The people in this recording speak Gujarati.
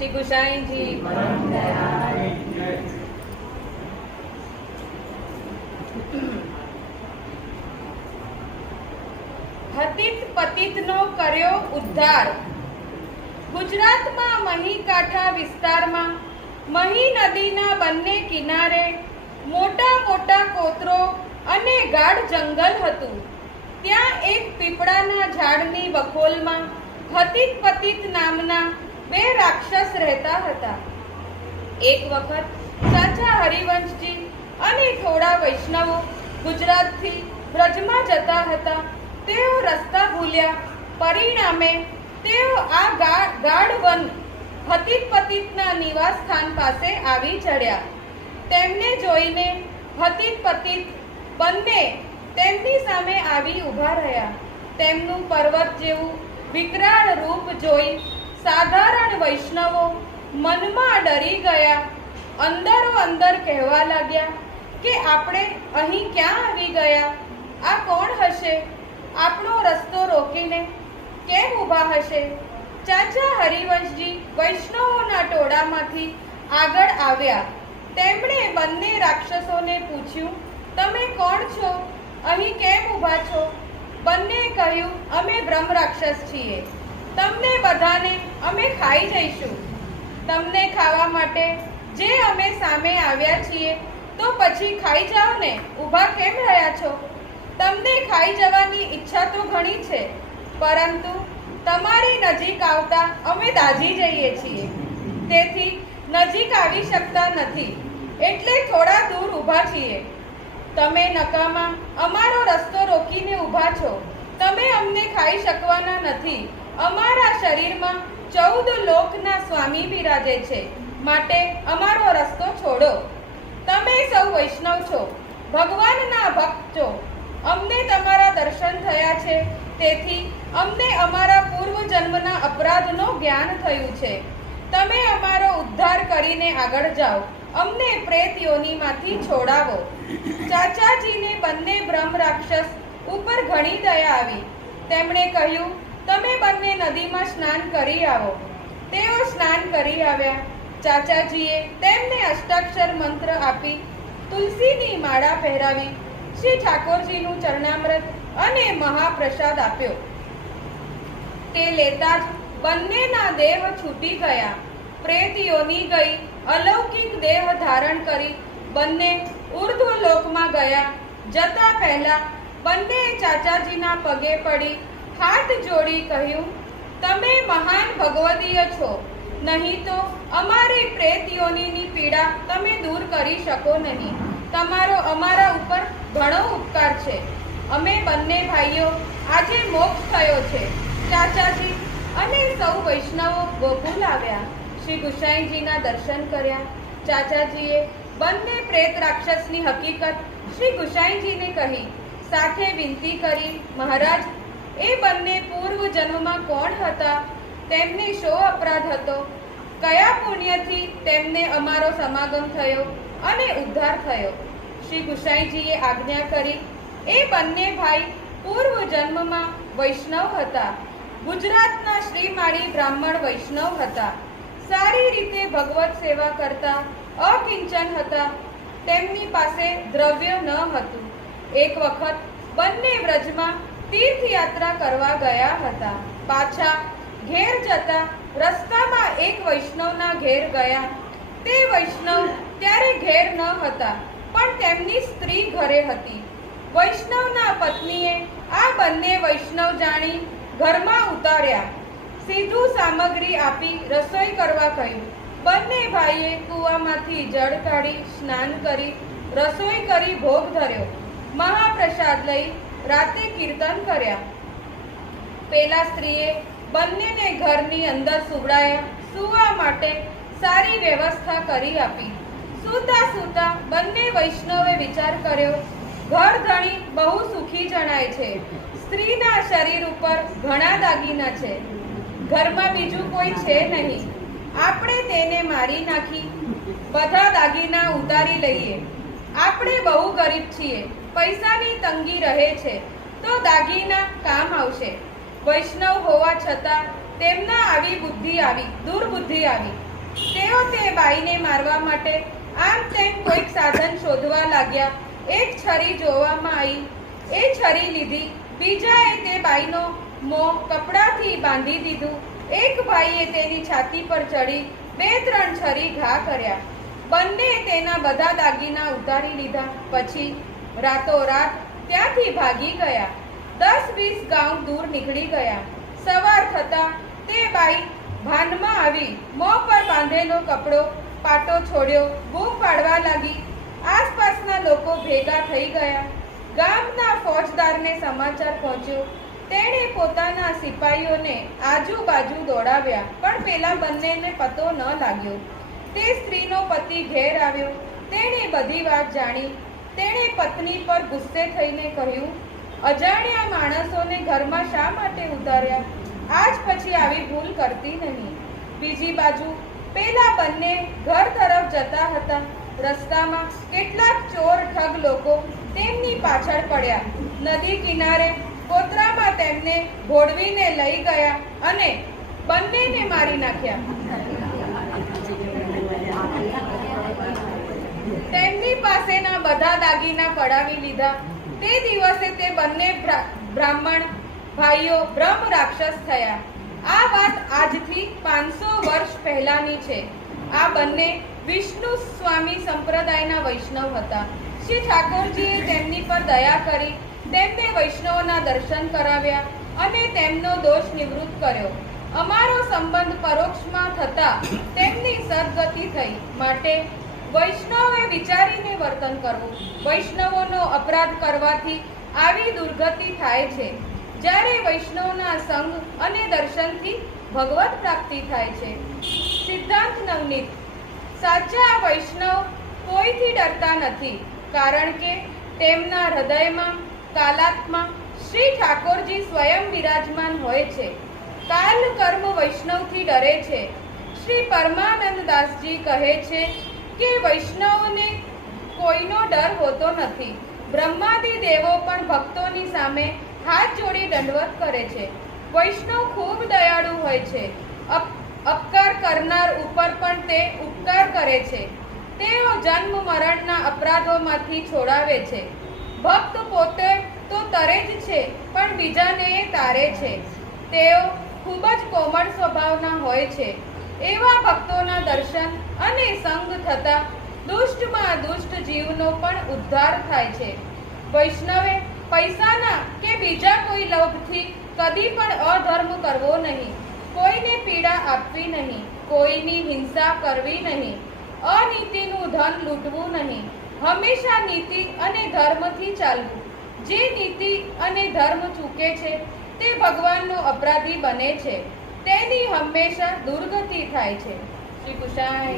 શ્રી ગુસાઈજી હતીત પતિતનો કર્યો ઉદ્ધાર। ગુજરાતમાં મહી કાંઠા વિસ્તારમાં મહી નદીના બંને કિનારે મોટા મોટા કોતરો અને ગાઢ જંગલ હતું। ત્યાં એક પીપળાના ઝાડની બખોલમાં હતીત પતિત નામના બે રાક્ષસ રહેતા હતા। એક વખત ચાચા હરિવંશજી અને થોડા વૈષ્ણવો ગુજરાતથી બ્રજમાં જતા હતા। તેઓ રસ્તા ભૂલ્યા, પરિણામે તેઓ આ ગાઢ વન હતીત પતિતના નિવાસ સ્થાન પાસે આવી ચડ્યા। તેમને જોઈને હતીત પતિત બંને તેમની સામે આવી ઊભા રહ્યા। તેમનું પર્વત જેવું વિકરાળ રૂપ જોઈ સાધારણ વૈષ્ણવો મનમાં ડરી ગયા। અંદરો અંદર કહેવા લાગ્યા કે આપણે અહીં ક્યાં આવી ગયા? આ કોણ હશે? આપણો રસ્તો રોકીને કેમ ઊભા હશે? ચાચા હરિવંશજી વૈષ્ણવોના ટોળામાંથી આગળ આવ્યા। તેમણે બંને રાક્ષસોને પૂછ્યું, તમે કોણ છો? અહીં કેમ ઊભા છો? બંને કહ્યું, અમે બ્રહ્મ રાક્ષસ છીએ। તમને બધાને અમે ખાઈ જઈશું। તમને ખાવા માટે જે અમે સામે આવ્યા છીએ તો પછી ખાઈ જાઓ ને, ઊભા કેમ રહ્યા છો? તમને ખાઈ જવાની ઈચ્છા તો ઘણી છે, પરંતુ તમારી નજીક આવતા અમે દાઝી જઈએ છીએ, તેથી નજીક આવી શકતા નથી, એટલે થોડા દૂર ઊભા છીએ। તમે નકામા અમારો રસ્તો રોકીને ઊભા છો। તમે અમને ખાઈ શકવાના નથી। અમારા શરીરમાં 14 લોકના સ્વામી બિરાજે છે, માટે અમારો રસ્તો છોડો। તમે સૌ વૈષ્ણવ છો, ભગવાનના ભક્ત છો। અમને તમારા દર્શન થયા છે, તેથી અમને અમારા પૂર્વ જન્મના અપરાધનો જ્ઞાન થયું છે। તમે અમારો ઉદ્ધાર કરીને આગળ જાઓ, અમને પ્રેત યોનિમાંથી છોડાવો। ચાચાજીને બંને બ્રહ્મ રાક્ષસ ઉપર ઘણી દયા આવી। તેમણે કહ્યું, તમે બંને નદીમાં સ્નાન કરી આવો। તેઓ સ્નાન કરી આવ્યા। ચાચાજીએ તેમને અષ્ટાક્ષર મંત્ર આપી તુલસીની માળા પહેરાવી શ્રી ઠાકોરજીનું ચરણામૃત અને મહાપ્રસાદ આપ્યો। તે લેતા જ બંનેના દેહ છૂટી ગયા। પ્રેત યોની ગઈ અલૌકિક દેહ ધારણ કરી બંને ઉર્ધ્વ લોકમાં ગયા। જતા પહેલા બંને ચાચાજીના પગે પડી હાથ જોડી કહ્યું, તમે મહાન ભગવદીય છો, નહીં તો અમારી પ્રેત યોનિની પીડા તમે દૂર કરી શકો નહીં। તમારો અમારા ઉપર ઘણો ઉપકાર છે। અમે બંને ભાઈઓ આજે મોક્ષ થયો છે। ચાચાજી અને સૌ વૈષ્ણવો ગોકુલ આવ્યા। શ્રી ગુસાઈજીના દર્શન કર્યા। ચાચાજીએ બંને પ્રેત રાક્ષસની હકીકત શ્રી ગુસાઈજીને કહી, સાથે વિનંતી કરી, મહારાજ, એ બંને પૂર્વ જન્મમાં કોણ હતા? તેમને શો અપરાધ હતો? કયા પુણ્યથી તેમને અમારો સમાગમ થયો અને ઉદ્ધાર થયો? શ્રી ગુસાઈજીએ આજ્ઞા કરી, એ બંને ભાઈ પૂર્વ જન્મમાં વૈષ્ણવ હતા। ગુજરાતના શ્રીમાળી બ્રાહ્મણ વૈષ્ણવ હતા। સારી રીતે ભગવત સેવા કરતા અકિંચન હતા। તેમની પાસે દ્રવ્ય ન હતું। એક વખત બંને વ્રજમાં તીર્થયાત્રા કરવા ગયા હતા। પાછા ઘેર જતા રસ્તામાં એક વૈષ્ણવના ઘેર ગયા। તે વૈષ્ણવ ત્યારે ઘેર ન હતા, પણ તેમની સ્ત્રી ઘરે હતી। વૈષ્ણવના પત્નીએ આ બંને વૈષ્ણવ જાણી ઘરમાં ઉતાર્યા। સીધું સામગ્રી આપી રસોઈ કરવા કહ્યું। બંને ભાઈએ કૂવામાંથી જળ કાઢી સ્નાન કરી રસોઈ કરી ભોગ ધર્યો। મહાપ્રસાદ લઈ રાતે કીર્તન કર્યા। પેલા સ્ત્રીએ બંનેને ઘરની અંદર સુવડાયા। સૂવા માટે સારી વ્યવસ્થા કરી આપી। સૂતા સૂતા બંને વૈષ્ણવે વિચાર કર્યો, ઘર ધણી બહુ સુખી જણાય છે। સ્ત્રીના શરીર ઉપર ઘણા દાગીના છે, ઘરમાં બીજું કોઈ છે નહીં। આપણે તેને મારી નાખી બધા દાગીના ઉતારી લઈએ। આપણે બહુ ગરીબ છીએ, પૈસાની તંગી રહે છે, તો દાગીના કામ આવશે। વૈષ્ણવ હોવા છતાં તેમના આવી દુર્બુદ્ધિ આવી। તેઓ તે બાઈને મારવા માટે આમ તેમ કોઈક સાધન શોધવા લાગ્યા. એક છરી જોવામાં આવી, એ છરી લીધી. બીજાએ તે બાઈનો મોં કપડાથી બાંધી દીધું. એક ભાઈએ તેની છાતી પર ચડી 2-3 છરી ઘા કર્યા. બંને તેના બધા દાગીના ઉતારી લીધા. પછી રાતોરાત ત્યાંથી ભાગી ગયા. 10-20 ગાંવ દૂર નીકળી ગયા. સવાર થતા તે બાઈ ભાનમાં આવી. મોં પર બાંધેલો કપડો પાટો છોડ્યો, બૂમ પાડવા લાગી. આસપાસના લોકો ભેગા થઈ ગયા. ગામના ફોજદારને સમાચાર પહોંચ્યો. તેણે પોતાના સિપાહીઓને આજુબાજુ દોડાવ્યા, પણ પેલા બંનેને પતો ન લાગ્યો. તે સ્ત્રીનો પતિ ઘેર આવ્યો. તેણે બધી વાત જાણી. તેણે પત્ની પર ગુસ્સે થઈને કહ્યું, અજાણ્યા માણસોને ઘરમાં શા માટે ઉતાર્યા? આજ પછી આવી ભૂલ કરતી નહીં. બીજી બાજુ પેલા બંને ઘર તરફ જતા હતા. રસ્તામાં કેટલાક ચોર ઠગ લોકો તેમની પાછળ પડ્યા. નદી કિનારે કોતરામાં તેમને ઘોડવીને લઈ ગયા અને બંનેને મારી નાખ્યા. તેમની પાસેના બધા દાગીના પડાવી લીધા. તે દિવસે તે બંને બ્રાહ્મણ ભાઈઓ બ્રહ્મ રાક્ષસ થયા. આ વાત આજથી 500 વર્ષ પહેલાની છે. આ બંને વિષ્ણુ સ્વામી સંપ્રદાયના વૈષ્ણવ હતા. શ્રી ઠાકોરજીએ તેમની પર દયા કરી તેમને વૈષ્ણવોના દર્શન કરાવ્યા અને તેમનો દોષ નિવૃત્ત કર્યો. અમારો સંબંધ પરોક્ષમાં થતા તેમની સદગતિ થઈ. માટે વૈષ્ણવે વિચારીને વર્તન કરવું. વૈષ્ણવોનો અપરાધ કરવાથી આવી દુર્ગતિ થાય છે. જ્યારે વૈષ્ણવના સંગ અને દર્શનથી ભગવત પ્રાપ્તિ થાય છે. સિદ્ધાંત નવનીત. સાચા વૈષ્ણવ કોઈથી ડરતા નથી, કારણ કે તેમના હૃદયમાં કાલાત્મા શ્રી ઠાકોરજી સ્વયં વિરાજમાન હોય છે. કાલ કર્મ વૈષ્ણવથી ડરે છે. શ્રી પરમાનંદ દાસજી કહે છે કે વૈષ્ણવને કોઈનો ડર હોતો નથી. બ્રહ્માદિ દેવો પણ ભક્તોની સામે હાથ જોડી દંડવત કરે છે. વૈષ્ણવ ખૂબ દયાળુ હોય છે. અપકાર કરનાર ઉપર પણ તે ઉપકાર કરે છે. તેઓ જન્મ મરણના અપરાધોમાંથી છોડાવે છે. ભક્ત પોતે તો તરે જ છે, પણ બીજાને એ તારે છે. તેઓ ખૂબ જ કોમળ સ્વભાવના હોય છે. એવા ભક્તોના દર્શન અને સંગ થતા દુષ્ટમાં દુષ્ટ જીવનો પણ ઉદ્ધાર થાય છે. વૈષ્ણવે પૈસાના કે બીજા કોઈ લોભથી કદી પણ અધર્મ કરવો નહીં. કોઈને પીડા આપવી નહીં. કોઈની હિંસા કરવી નહીં. અનીતિનું ધન લૂંટવું નહીં. હંમેશા નીતિ અને ધર્મથી ચાલવું. જે નીતિ અને ધર્મ ચૂકે છે તે ભગવાનનો અપરાધી બને છે. તેની હંમેશા દુર્ગતિ થાય છે. શ્રી કૃષ્ણ.